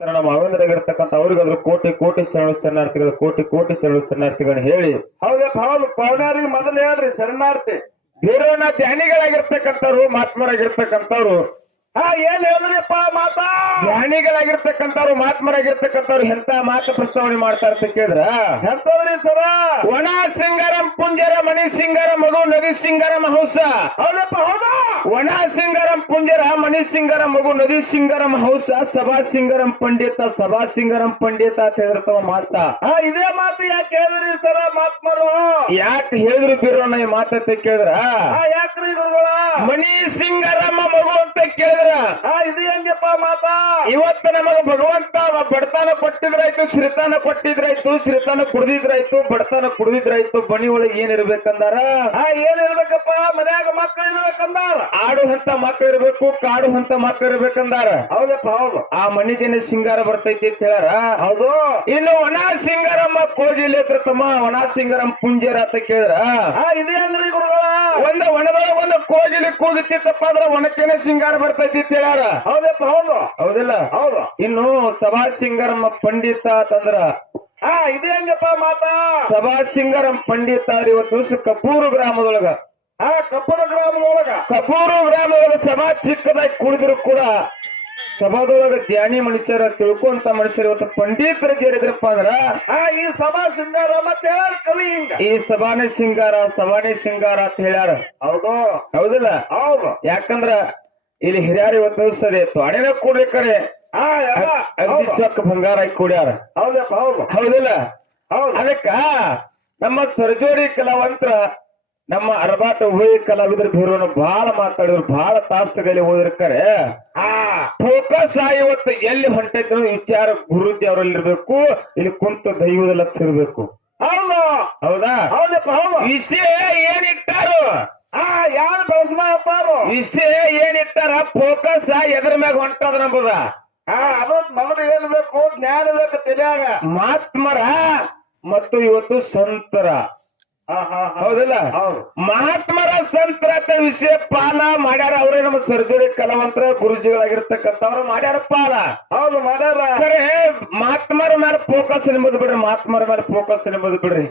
ನಮ್ಮ ಮಾವೇಂದ್ರಾಗಿರ್ತಕ್ಕಂಥ ಅವ್ರಿಗಾದ್ರೂ ಕೋಟಿ ಕೋಟಿ ಶರಣ ಶರಣಾರ್ಥಿಗಳು, ಕೋಟಿ ಕೋಟಿ ಶರಣ ಶರಣಾರ್ಥಿಗಳನ್ನ ಹೇಳಿ. ಹೌದಪ್ಪ ಹೌದು ಪೌರ್ಣರಿಗೆ ಮೊದಲು ಹೇಳ್ರಿ, ಶರಣಾರ್ಥಿ. ಬೇರೆಯವನ್ನ ಧ್ಯಾನಿಗಳಾಗಿರ್ತಕ್ಕಂಥವ್ರು, ಮಹಾತ್ಮರಾಗಿರ್ತಕ್ಕಂಥವ್ರು. ಹಾ ಏನ್ ಹೇಳಿದ್ರಿಪ್ಪ ಮಾತಾ? ಜ್ಞಾನಿಗಳಾಗಿರ್ತಕ್ಕಂಥವ್ರು ಮಹಾತ್ಮರಾಗಿರ್ತಕ್ಕಂಥವ್ರು ಎಂತ ಮಾತು ಪ್ರಸ್ತಾವನೆ ಮಾಡ್ತಾ ಇರ್ತ ಕೇಳಿದ್ರ? ಎಂತದ್ರಿ ಸರ? ಒಣ ಸಿಂಗರಂ ಪುಂಜರ ಮಣಿ ಸಿಂಗರ ಮಗು ನದಿ ಸಿಂಗರ ಮಹೌಸ ಹೌದಪ್ಪ ಹೌದಾ. ಒಣ ಸಿಂಗರಂ ಪುಂಜರ ಮಣಿ ಸಿಂಗರ ಮಗು ನದಿ ಸಿಂಗರಂ ಹೌಸ. ಸಭಾ ಸಿಂಗರಂ ಪಂಡಿತ ಸಭಾ ಸಿಂಗರಂ ಪಂಡಿತ ಅಂತ ಹೇಳಿರ್ತಾವ ಮಾತಾ. ಆ ಇದೇ ಮಾತು ಯಾಕೆ ಹೇಳಿದ್ರಿ ಸರ ಮಾತ್ಮರು ಯಾಕೆ ಹೇಳಿದ್ರು ಬಿರೋಣ ಈ ಮಾತಂತ ಕೇಳಿದ್ರ? ಯಾಕ್ರಿ ಗುರುಗಳ? ಮಣಿ ಸಿಂಗರಮ್ಮ ಮಗು ಕೇಳಿದ್ರ ಹಾ ಇದು ಹೆಂಗಪ್ಪ ಮಾತಾ? ಇವತ್ತು ನಮಗ ಭಗವಂತ ಬಡತನ ಕೊಟ್ಟಿದ್ರಾಯ್ತು ಶ್ರೀತಾನ ಕೊಟ್ಟಿದ್ರಾಯ್ತು ಶ್ರೀತಾನ ಕುಡ್ದಿದ್ರಾಯ್ತು ಬಡತನ ಕುಡ್ದಿದ್ರಾಯ್ತು ಬಣಿ ಒಳಗೆ ಏನ್ ಇರ್ಬೇಕಂದಾರ? ಹಾ ಏನ್ ಇರ್ಬೇಕಪ್ಪ? ಮನ್ಯಾಗ ಮಕ್ಕಳು ಇರ್ಬೇಕಂದಾರ? ಆಡುವಂತ ಮಕ್ಕಳು ಇರ್ಬೇಕು ಕಾಡುವಂತ ಮಕ್ಕಳು ಇರ್ಬೇಕಂದಾರ? ಹೌದಪ್ಪ ಹೌದು. ಆ ಮಣ್ಣಿಗೆ ಸಿಂಗಾರ ಬರ್ತೈತಿ ಅಂತ ಹೇಳಾರ ಹೌದು. ಇನ್ನು ಒಣ ಸಿಂಗಾರಮ್ಮ ಕೋಜಿಲಿ ಹತ್ರ ತಮ್ಮ ಒಣ ಸಿಂಗಾರಮ್ಮ ಪುಂಜರ ಅಂತ ಕೇಳಿದ್ರ? ಹಾ ಇದೇ ಅಂದ್ರೆ ಗುರುಗಳ? ಒಂದ ಒಣದೊಳಗ ಒಂದು ಕೋಜಿಲಿ ಕೂಗುತ್ತಿತ್ತಪ್ಪ ಅಂದ್ರ ಒಣಕೇನೆ ಸಿಂಗಾರ ಬರ್ತೈತಿ ಅಂತ ಹೇಳ್ಯಾರ. ಹೌದಪ್ಪ ಹೌದು. ಹೌದಿಲ್ಲ? ಹೌದು. ಇನ್ನು ಸಭಾ ಸಿಂಗರಮ್ಮ ಪಂಡಿತ ಅಂತಂದ್ರ ಹಾ ಇದು ಹೆಂಗಪ್ಪ ಮಾತಾ? ಸಭಾ ಸಿಂಗರಂ ಪಂಡಿತ ಇವತ್ತು ದಿವಸ ಕಪೂರು ಗ್ರಾಮದೊಳಗ. ಹಾ ಕಪೂರು ಗ್ರಾಮದೊಳಗ. ಕಪೂರು ಗ್ರಾಮದೊಳಗ ಸಭಾ ಚಿಕ್ಕದಾಗಿ ಕುಳಿದ್ರು ಕೂಡ ಸಭಾದೊಳಗ ಧ್ಯಾನಿ ಮನುಷ್ಯರ ತಿಳ್ಕೊಂತ ಮನುಷ್ಯರು ಇವತ್ತು ಪಂಡಿತರ ಸೇರಿದ್ರಪ್ಪ ಅಂದ್ರ ಆ ಈ ಸಭಾ ಸಿಂಗಾರ ಮತ್ತೆ ಕವಿ ಹಿಂಗ. ಈ ಸಭಾನೆ ಸಿಂಗಾರ ಸಭಾನೆ ಸಿಂಗಾರ ಅಂತ ಹೇಳ್ಯಾರ. ಹೌದು. ಹೌದಿಲ್ಲ? ಹೌದು. ಯಾಕಂದ್ರ ಇಲ್ಲಿ ಹಿರಿಯಾರಿ ಇವತ್ತು ಸರಿ ತೊಡೆನ ಕೂಡ್ಬೇಕಾರೆ. ಆ ಅಗ್ದಿ ಹೌದು ಚೊಕ್ಕ ಬಂಗಾರ ಕೂಡ್ಯಾರ. ಹೌದಪ್ಪ ಹೌದು. ಹೌದಿಲ್ಲ? ಹೌದು. ಅದಕ್ಕ ನಮ್ಮ ಸರ್ಜೋಡಿ ಕಲಾವಂತರ ನಮ್ಮ ಅರಬಾಟ ಉಭಯ ಕಲಾವಿದ್ರ ಬೀರೋನು ಬಹಳ ಮಾತಾಡಿದ್ರು ಬಹಳ ತಾಸುಗಳಲ್ಲಿ ಓದಿರ್ತಾರೆ. ಆ ಫೋಕಸ್ ಆ ಇವತ್ತು ಎಲ್ಲಿ ಹೊಂಟೈತೆ ವಿಚಾರ ಗುರುಜಿ ಅವರಲ್ಲಿ ಇರ್ಬೇಕು ಇಲ್ಲಿ ಕುಂತ ದೈವದ ಲಕ್ಷ ಇರ್ಬೇಕು. ಹೌದು. ಹೌದಾ? ಹೌದಪ್ಪ ಹೌದು. ವಿಷಯ ಏನಿಟ್ಟಾರು ಹಾ ಯಾರು ಬೆಳೆಸ್ತಾರು ವಿಷಯ ಏನಿಟ್ಟಾರ ಫೋಕಸ್ ಎದ್ರ ಮ್ಯಾಗ ಹೊಂಟದ ನಂಬುದ. ಹಾ ಅದು ಮೊದಲು ಏನ್ ಬೇಕು ಜ್ಞಾನ ಬೇಕು ತಿಳಿಯಾಗ ಮಹಾತ್ಮರ ಮತ್ತು ಇವತ್ತು ಸಂತರ. ಹೌದಿಲ್ಲ? ಹೌದು. ಮಹಾತ್ಮರ ಸಂತರ ಅಂತ ವಿಷಯ ಪಾಲ ಮಾಡ್ಯಾರ ಅವರೇ ನಮ್ಮ ಸರ್ಜರಿ ಕಲಾವಂತರ ಗುರುಜಿಗಳಾಗಿರ್ತಕ್ಕಂಥವ್ರು ಮಾಡ್ಯಾರ ಪಾಲ. ಹೌದು ಮಾಡ್ಯಾರ. ಮಹಾತ್ಮರ ಮೇಲೆ ಫೋಕಸ್ ನಿಂಬುದು ಬಿಡ್ರಿ ಮಹಾತ್ಮರ ಮೇಲೆ ಫೋಕಸ್ ನಿಂಬುದು ಬಿಡ್ರಿ.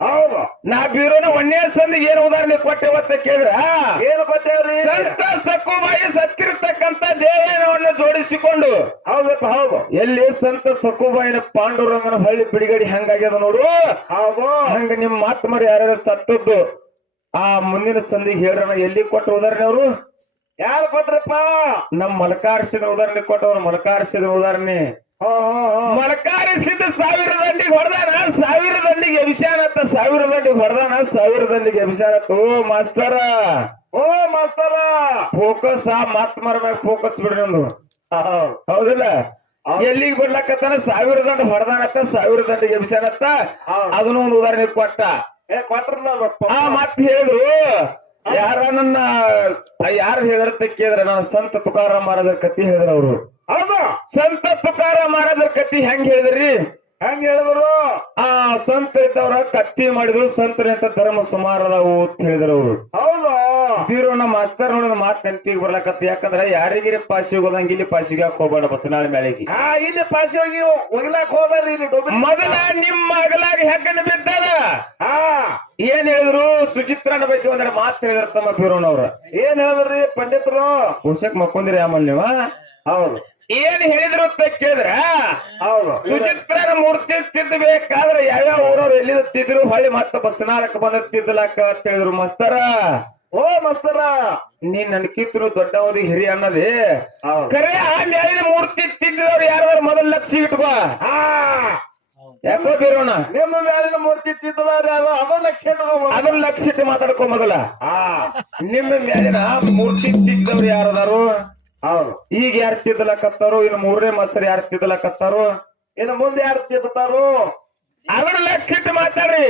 ಹೌದು. ನಾ ಬೀರೋನ ಒಂದೇ ಸಂದ ಏನು ಉದಾಹರಣೆ ಕೊಟ್ಟೆವತ್ತ ಕೇಳಿದ್ರ? ಏನು ಕೊಟ್ಟೇವ್ರಿ ಸಂತ ಸಕುಬಾಯಿ ಸತ್ತಿರ್ತಕ್ಕಂತ ದೇಹವನ್ನು ಜೋಡಿಸಿಕೊಂಡು. ಹೌದಪ್ಪ ಹೌದು. ಎಲ್ಲಿ ಸಂತ ಸಕುಬಾಯಿನ ಪಾಂಡುರಂಗನ ಹಳ್ಳಿ ಬಿಡಿಗಡಿ ಹೆಂಗಾಗ್ಯದ ನೋಡು? ಹೌದು. ಹಂಗ ನಿಮ್ ಮಾತ್ಮರು ಯಾರ್ಯಾರ ಸತ್ತದ್ದು? ಆ ಮುಂದಿನ ಸಂದಿಗೆ ಹೇಳ್ರಣ ಎಲ್ಲಿ ಕೊಟ್ಟ ಉದಾಹರಣೆ ಅವರು? ಯಾರು ಕೊಟ್ರಪ್ಪ? ನಮ್ ಮಲಕಾರ್ಸಿನ ಉದಾಹರಣೆ ಕೊಟ್ಟವ್ರು ಮಲಕಾರ್ಸಿನ ಉದಾಹರಣೆ. ಹೋ ಸಿದ್ಧ ಸಾವಿರ ದಂಡಿಗೆ ಹೊಡೆದಾನ ಸಾವಿರ ದಂಡಿಗೆ ಅಭಿಷಾನತ್ತ ಸಾವಿರ ದಂಡಿಗೆ ಹೊಡೆದಾನ ಸಾವಿರ ದಂಡಿಗೆ ಅಭಿಷಾನ ಓ ಮಾಸ್ತರ. ಓ ಮಾಸ್ತರ. ಫೋಕಸ್ ಆ ಮಾತ್ಮರ ಮ್ಯಾಗ ಫೋಕಸ್ ಬಿಡ್ರಿ ನಂದು ಹೌದಿಲ್ಲ? ಎಲ್ಲಿಗೆ ಬಿಡ್ಲಕತ್ತಾನ? ಸಾವಿರ ದಂಡ ಹೊಡೆದಾನತ್ತ ಸಾವಿರ ದಂಡಿಗೆ ಅಭಿಷಾನತ್ತ ಅತ್ತ ಅದನ್ನು ಒಂದು ಉದಾಹರಣೆ ಕೊಟ್ಟ. ಏ ಕೊಟ್ರಲ್ಲ ಅದಪ್ಪ. ಆ ಮತ್ ಹೇಳಿದ್ರು ಯಾರ ನನ್ನ ಯಾರು ಹೇಳತ್ತ ಕೇಳಿದ್ರ ನಾನು ಸಂತ ತುಕಾರ ಮಹಾರಾಜರ ಕತಿ ಹೇಳಿದ್ರ ಅವ್ರು. ಹೌದು. ಸಂತ ತುಕಾರ ಮಹಾರಾಜರ ಕತ್ತಿ ಹೆಂಗ್ ಹೇಳಿದ್ರಿ? ಹೆಂಗ್ ಹೇಳಿದ್ರು? ಆ ಸಂತ ಇದ್ದವ್ರ ಕತ್ತಿ ಮಾಡಿದ್ರು ಸಂತರ ಅಂತ ಧರ್ಮ ಸುಮಾರದವು ಅಂತ ಹೇಳಿದ್ರು ಅವ್ರು. ಹೌದು. ಬೀರು ನಮ್ಮ ಮಾಸ್ತರ್ ನೋಡಿದ ಮಾತ್ ನೆನಪಿಗೆ ಬರ್ಲಕತ್ತ. ಯಾಕಂದ್ರೆ ಯಾರಿಗಿರಿ ಪಾಸಿಗೆ ಹೋದಂಗ ಇಲ್ಲಿ ಪಾಸಿಗೆ ಹಾಕ್ ಹೋಗ್ಬೇಡ ಬಸನಾಳ ಮೇಳಿಗೆ ಹಾ ಇಲ್ಲಿ ಪಾಸಿ ಹೋಗಿ ಒಗ್ಲಾಕ್ ಹೋಗ್ಬೇಡ್ರಿ ಇಲ್ಲಿ ಮೊದಲ ನಿಮ್ಮ ಅಗಲಾಗಿ ಹೆಗ್ಗನ ಬಿದ್ದದ. ಹಾ. ಏನ್ ಹೇಳಿದ್ರು? ಸುಚಿತ್ರನ ಬಗ್ಗೆ ಒಂದೆರಡು ಮಾತು ಹೇಳಿರ್ತಮ್ಮ ತಮ್ಮ ಅವ್ರ ಏನ್ ಹೇಳಿದ್ರಿ ಪಂಡಿತರು? ಹುಷಕ್ ಮಕ್ಕೊಂದಿರಿ ಆಮೇಲೆ ನೀವ? ಹೌದು. ಏನ್ ಹೇಳಿದ್ರು ಅಂತ ಕೇಳಿದ್ರ ಹೌದು ಸುಚಿತ್ರನ ಮೂರ್ತಿ ತಿದ್ದಬೇಕಾದ್ರೆ ಯಾವ್ಯಾವ ಊರವ್ರು ಎಲ್ಲಿ ತಿದ್ರು ಹೊಳ್ಳಿ ಮತ್ತ ಬಸ್ನಾರಕ್ ಬಂದ ತಿದ್ದಲಾಕ ಅಂತ ಹೇಳಿದ್ರು ಮಸ್ತರ. ಓ ಮಸ್ತರ. ನೀ ನನ್ಕಿತ್ರು ದೊಡ್ಡವರು ಹಿರಿಯ ಅನ್ನದೇ? ಕರೆ ಆ ಮ್ಯಾಲಿನ ಮೂರ್ತಿ ತಿದ್ದವ್ರು ಯಾರು ಮೊದಲ ಲಕ್ಷ ಇಟ್ಕೋ. ಯಾಕೋ ಬೀರೋಣ? ನಿಮ್ಮ ಮೇಲಿನ ಮೂರ್ತಿ ತಿದ್ದದವ್ರು ಅದು ಅದು ಲಕ್ಷ ಇಟ್ಕೋ ಅದನ್ನ ಲಕ್ಷ ಇಟ್ಟು ಮಾತಾಡ್ಕೊ ಮೊದಲ. ನಿಮ್ಮ ಮೇಲಿನ ಮೂರ್ತಿ ತಿದ್ದವ್ರು ಯಾರದಾರು? ಹೌದು. ಈಗ ಯಾರು ತಿದ್ದಲಕತ್ತಾರೋ ಇನ್ನು ಮೂರನೇ ಮಾಸ್ತರ್ ಯಾರು ತಿದ್ದಲಕತ್ತಾರೋ ಇನ್ನು ಮುಂದೆ ಯಾರು ತಿದ್ದುತ್ತಾರು ಅವ್ರ ಲಕ್ಷ ಇಟ್ಟು ಮಾತಾಡ್ರಿ.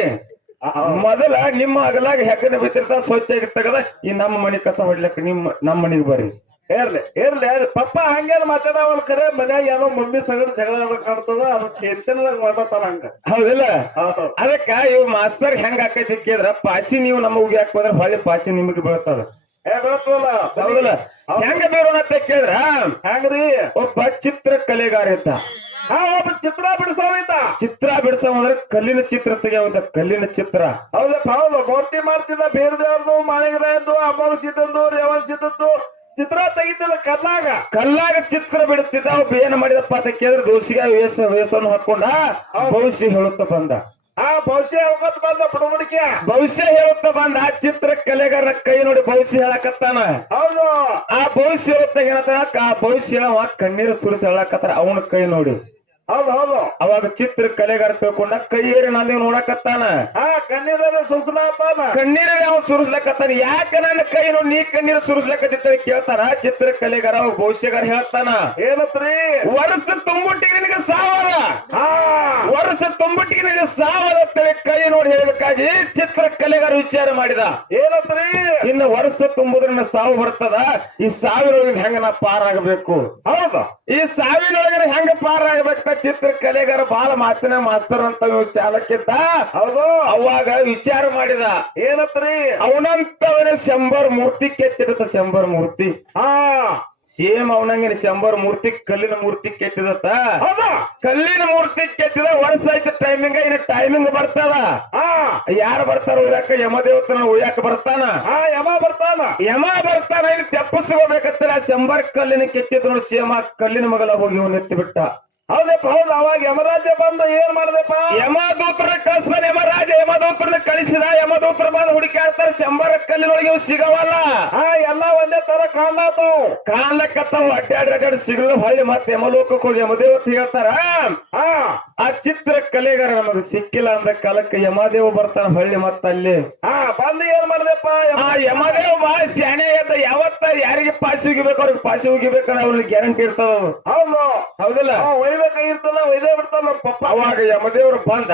ಮೊದಲ ನಿಮ್ಮ ಅಗಲಾಗ ಹೆಗ್ಗನ ಬಿದ್ದಿರ್ತಾವ ಸ್ವಚ್ಛ ಆಗಿರ್ತಕ್ಕದ ಈ ನಮ್ಮ ಮನಿ ಕಸ ಹೊಡ್ಲಕ್ಕ ನಿಮ್ಮ ನಮ್ಮ ಮನೆಗೆ ಬರ್ರಿ. ಏರ್ಲೆ ಇರ್ಲಿ. ಪಪ್ಪ ಹಂಗೇನ್ ಮಾತಾಡವಲ್ ಕರೆ ಮನ್ಯಾಗ ಏನೋ ಮಮ್ಮಿ ಸಗಡ್ ಜಗಳ ಕಾಡ್ತದ ಕಾಣ್ತದ ಅದು ಟೆನ್ಷನ್ ಮಾತಾಡ್ತಾನ ಹಂಗ. ಹೌದಿಲ್ಲ? ಹೌದು. ಅದಕ್ಕ ಇವ್ ಮಾಸ್ತರ್ ಹೆಂಗ ಆಕೈತಿ ಕೇಳಿದ್ರ ಪಾಸಿ ನೀವು ನಮ್ಮ ಉಗಿ ಹಾಕ್ಬೋದ್ರೆ ಹೊಳ್ಳಿ ಪಾಸಿ ನಿಮಗೆ ಬೀಳ್ತದ. ಹೌದಲ್ಲ. ಹೆಂಗ ಬರೋಣ ಅಂತ ಕೇಳಿದ್ರ? ಹೆಂಗ್ರಿ. ಒಬ್ಬ ಚಿತ್ರ ಕಲೆಗಾರ ಇದ್ದ. ಹಾ ಒಬ್ಬ ಚಿತ್ರ ಬಿಡಿಸೋಯ್ತ ಚಿತ್ರ ಬಿಡಿಸೋದ್ರೆ ಕಲ್ಲಿನ ಚಿತ್ರ ತೆಗೆಯುವಂತ ಕಲ್ಲಿನ ಚಿತ್ರ. ಹೌದಪ್ಪ ಹೌದು. ಮೂರ್ತಿ ಮಾಡ್ತಿದ್ದ ಬೇರೆ ದೇವ್ರದು ಮಾಳಿಗರಾಯಂದು ಅಮ್ಮಗ ಸಿದ್ದಂದು ರೇವನ್ ಸಿದ್ದಂದು ಚಿತ್ರ ತೆಗಿತಿದ್ದ ಕಲ್ಲಾಗ. ಕಲ್ಲಾಗ ಚಿತ್ರ ಬಿಡಿಸ್ತಿದ್ದ ಒಬ್ಬ ಏನ್ ಮಾಡಿದಪ್ಪ ಅಂತ ಕೇಳಿದ್ರೆ ದೋಸಿಗ ವೇಷ ವೇಷವನ್ನು ಹಾಕೊಂಡ ಭವಿಷ್ಯ ಹೇಳುತ್ತಾ ಬಂದ. ಆ ಭವಿಷ್ಯ ಹೇಳ್ಕೊತ ಬಂದ ಬುಡಬುಡಿಕೆ? ಭವಿಷ್ಯ ಹೇಳುತ್ತ ಬಂದ? ಆ ಚಿತ್ರ ಕಲೆಗಾರ ಕೈ ನೋಡಿ ಭವಿಷ್ಯ ಹೇಳಕತ್ತಾನ. ಹೌದು. ಆ ಭವಿಷ್ಯ ಹೇಳುತ್ತ ಆ ಭವಿಷ್ಯ ಕಣ್ಣೀರು ಸುರಿಸಿ ಹೇಳಕತ್ತಾರ? ಅವನ ಕೈ ನೋಡಿ. ಹೌದು ಹೌದು. ಅವಾಗ ಚಿತ್ರ ಕಲೆಗಾರ ತಿಳ್ಕೊಂಡ ಕೈಯೇರಿ ನಂದೇವ್ ನೋಡಕತ್ತಾನ. ಆ ಕಣ್ಣೀರನ್ನು ಸುರಿಸಲಪ್ಪ ಕಣ್ಣೀರಿಗೆ ಅವ್ನು ಸುರಿಸ್ಲಕತ್ತಾನ. ಯಾಕೆ ನನ್ನ ಕೈ ನೋಡಿ ನೀ ಕಣ್ಣೀರು ಸುರಿಸ್ಲಕತ್ತಿತ್ತ ಕೇಳ್ತಾನ? ಚಿತ್ರ ಕಲೆಗಾರ ಅವಾಗ ಭವಿಷ್ಯಗಾರ ಹೇಳ್ತಾನ. ಏನತ್ರಿ? ವರ್ಷ ತುಂಬುಟ್ಟಿಗೆ ನಿನಗೆ ಹಾ ವರ್ಷ ತೊಂಬಟ್ಟಿಗೆ ಅಂತೇಳಿ ಕೈ ನೋಡಿ ಹೇಳಬೇಕಾಗಿ ಚಿತ್ರ ಕಲೆಗಾರ ವಿಚಾರ ಮಾಡಿದ. ಏನತ್ರಿ? ಇನ್ನು ವರ್ಷ ತುಂಬುದ್ರ ಸಾವು ಬರ್ತದ. ಈ ಸಾವಿನೊಳಗೆ ಹೆಂಗ ನಾ ಪಾರಾಗಬೇಕು? ಹೌದು. ಈ ಸಾವಿನೊಳಗೆ ಹೆಂಗ ಪಾರಾಗಬೇಕ ಚಿತ್ರ ಕಲೆಗಾರ ಬಹಳ ಮಾತಿನ ಮಾಸ್ತರ್ ಅಂತ ಚಾಲಕ್ಕಿದ್ದ ಹೌದು. ಅವಾಗ ವಿಚಾರ ಮಾಡಿದ. ಏನತ್ರಿ? ಅವನಂತವನ ಶಂಬರ್ ಮೂರ್ತಿ ಕೆತ್ತಿಡುತ್ತ ಶಂಬರ್ ಮೂರ್ತಿ. ಹಾ. ಸೇಮ್ ಅವನಂಗೆ ಶಂಬರ್ ಮೂರ್ತಿ ಕಲ್ಲಿನ ಮೂರ್ತಿ ಕೆತ್ತಿದತ್ತ. ಹೌದು. ಕಲ್ಲಿನ ಮೂರ್ತಿ ಕೆತ್ತಿದ ವರ್ಷ ಆಯ್ತು ಟೈಮಿಂಗ್ ಇನ್ನ ಟೈಮಿಂಗ್ ಬರ್ತದ. ಯಾರು ಬರ್ತಾರ ಉಯ್ಯಾಕ ಯಮದೇವತನ ಉಯ್ಯಾಕ ಬರ್ತಾನ? ಯಮ ಬರ್ತಾನ. ಯಮ ಬರ್ತಾನ ಇಲ್ಲಿ. ತೆಪ್ಪಿಸ್ಕೋಬೇಕತ್ತ ಶಂಬರ್ ಕಲ್ಲಿನ ಕೆತ್ತಿದ್ರು ಸೇಮ ಕಲ್ಲಿನ ಮಗಲ ಹೋಗಿ ಇವನ್ ಎತ್ತಿ ಬಿಟ್ಟ ಹೌದಪ್ಪ ಹೌದು ಅವಾಗ ಯಮರಾಜ ಬಂದು ಏನ್ ಮಾಡ್ದಪ್ಪ? ಯಮದೂತರ ಕಳ್ಸನ್ ಯಮರಾಜ ಯಮದೂತ್ರನ ಕಳಿಸಿದ ಯಮದೂತ್ರ ಬಂದು ಹುಡುಕಾಡ್ತಾರ ಶಂಬರ ಕಲ್ಲಿನೊಳಗೆ ಇವ್ ಸಿಗವಲ್ಲ. ಹಾ ಎಲ್ಲ ಒಂದೇ ತರ ಕಾಣ್ಲಾತಾವ್ ಕಾಣ್ಲಕ್ಕತ್ತಾವ ಅಡ್ಡಾಡ್ ಅಡ್ಡಾಡ್ ಸಿಗಲು ಹೊಳ್ಳಿ ಮತ್ತೆ ಯಮಲೋಕಕ್ಕೆ ಹೋಗಿ ಯಮದೇವತ್ ಹೇಳ್ತಾರ. ಹಾ. ಆ ಚಿತ್ರ ಕಲೆಗಾರ ನಮಗ್ ಸಿಕ್ಕಿಲ್ಲ ಅಂದ್ರೆ ಕಾಲಕ್ಕೆ ಯಮದೇವ ಬರ್ತಾನ ಹೊಳ್ಳಿ ಮತ್ತ ಅಲ್ಲಿ ಹಾ ಬಂದು ಏನ್ ಮಾಡ್ದಪ್ಪ? ಆ ಯಮದೇವ ಬಾಳ ಶಾಣೆ ಇದ್ದ ಯಾವತ್ತ ಯಾರಿಗೆ ಪಾಸಿ ಹೋಗಿಬೇಕು ಅವ್ರಿಗೆ ಪಾಸಿ ಹೋಗಿಬೇಕಂದ್ರೆ ಅವ್ರಿಗೆ ಗ್ಯಾರಂಟಿ ಇರ್ತದ ಅದು. ಹೌದು. ಹೌದಲ್ಲ? ಒಯ್ಬೇಕಾಗಿರ್ತದ ಒಯ್ದೇ ಬಿಡ್ತಾನ ನಮ್ಮ ಪಪ್ಪ. ಅವಾಗ ಯಮದೇವ್ರು ಬಂದ